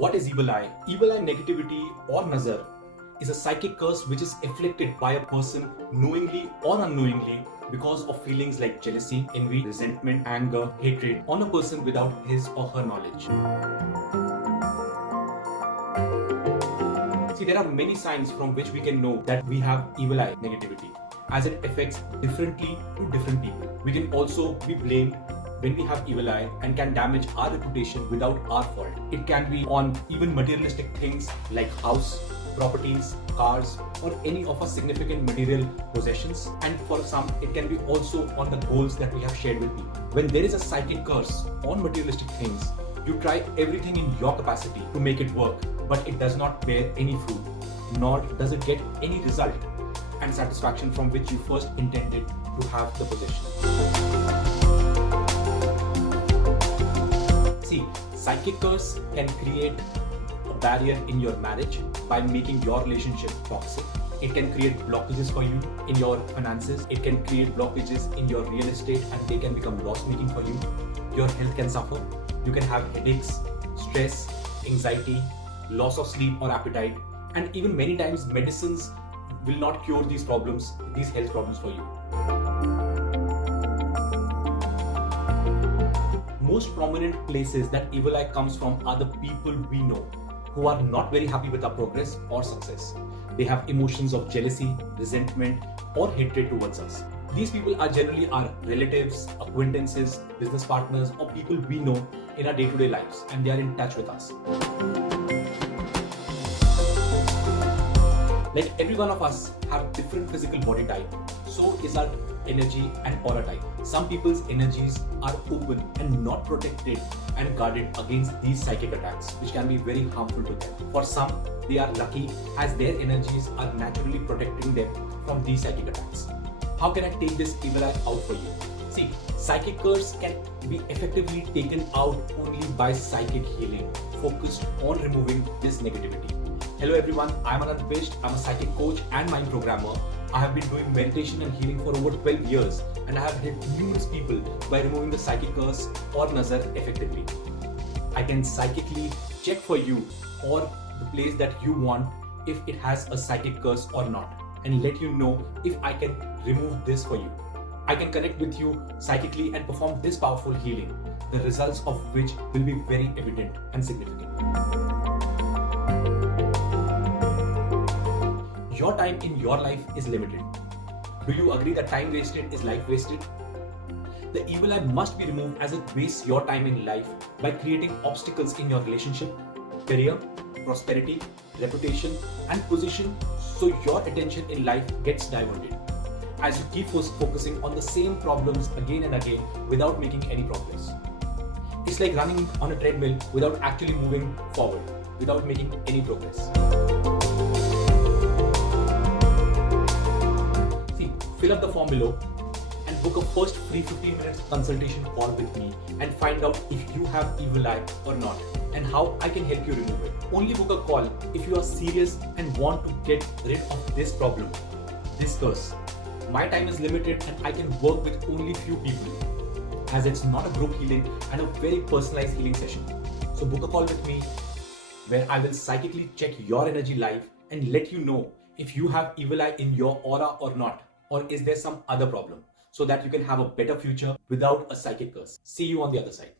What is evil eye? Evil eye negativity or nazar is a psychic curse which is afflicted by a person knowingly or unknowingly because of feelings like jealousy, envy, resentment, anger, hatred on a person without his or her knowledge. See, there are many signs from which we can know that we have evil eye negativity, as it affects differently to different people. We can also be blamed when we have evil eye and can damage our reputation without our fault. It can be on even materialistic things like house, properties, cars, or any of our significant material possessions. And for some, it can be also on the goals that we have shared with people. When there is a psychic curse on materialistic things, you try everything in your capacity to make it work, but it does not bear any fruit, nor does it get any result and satisfaction from which you first intended to have the possession. See, psychic curse can create a barrier in your marriage by making your relationship toxic. It can create blockages for you in your finances. It can create blockages in your real estate and they can become loss-making for you. Your health can suffer. You can have headaches, stress, anxiety, loss of sleep or appetite, and even many times medicines will not cure these problems, these health problems for you. Most prominent places that evil eye comes from are the people we know who are not very happy with our progress or success. They have emotions of jealousy, resentment, or hatred towards us. These people are generally our relatives, acquaintances, business partners, or people we know in our day-to-day lives, and they are in touch with us. Like every one of us have different physical body type, so is our energy and aura type. Some people's energies are open and not protected and guarded against these psychic attacks, which can be very harmful to them. For some, they are lucky as their energies are naturally protecting them from these psychic attacks. How can I take this evil eye out for you? See, psychic curse can be effectively taken out only by psychic healing, focused on removing this negativity. Hello everyone, I'm Anand Bisht. I'm a psychic coach and mind programmer. I have been doing meditation and healing for over 12 years and I have helped numerous people by removing the psychic curse or nazar effectively. I can psychically check for you or the place that you want if it has a psychic curse or not, and let you know if I can remove this for you. I can connect with you psychically and perform this powerful healing, the results of which will be very evident and significant. Your time in your life is limited. Do you agree that time wasted is life wasted? The evil eye must be removed as it wastes your time in life by creating obstacles in your relationship, career, prosperity, reputation, and position, so your attention in life gets diverted as you keep focusing on the same problems again and again without making any progress. It's like running on a treadmill without actually moving forward, without making any progress. Fill up the form below and book a first free 15 minutes consultation call with me and find out if you have evil eye or not and how I can help you remove it. Only book a call if you are serious and want to get rid of this problem, this curse. My time is limited and I can work with only few people, as it's not a group healing and a very personalized healing session. So book a call with me where I will psychically check your energy live and let you know if you have evil eye in your aura or not. Or is there some other problem, so that you can have a better future without a psychic curse? See you on the other side.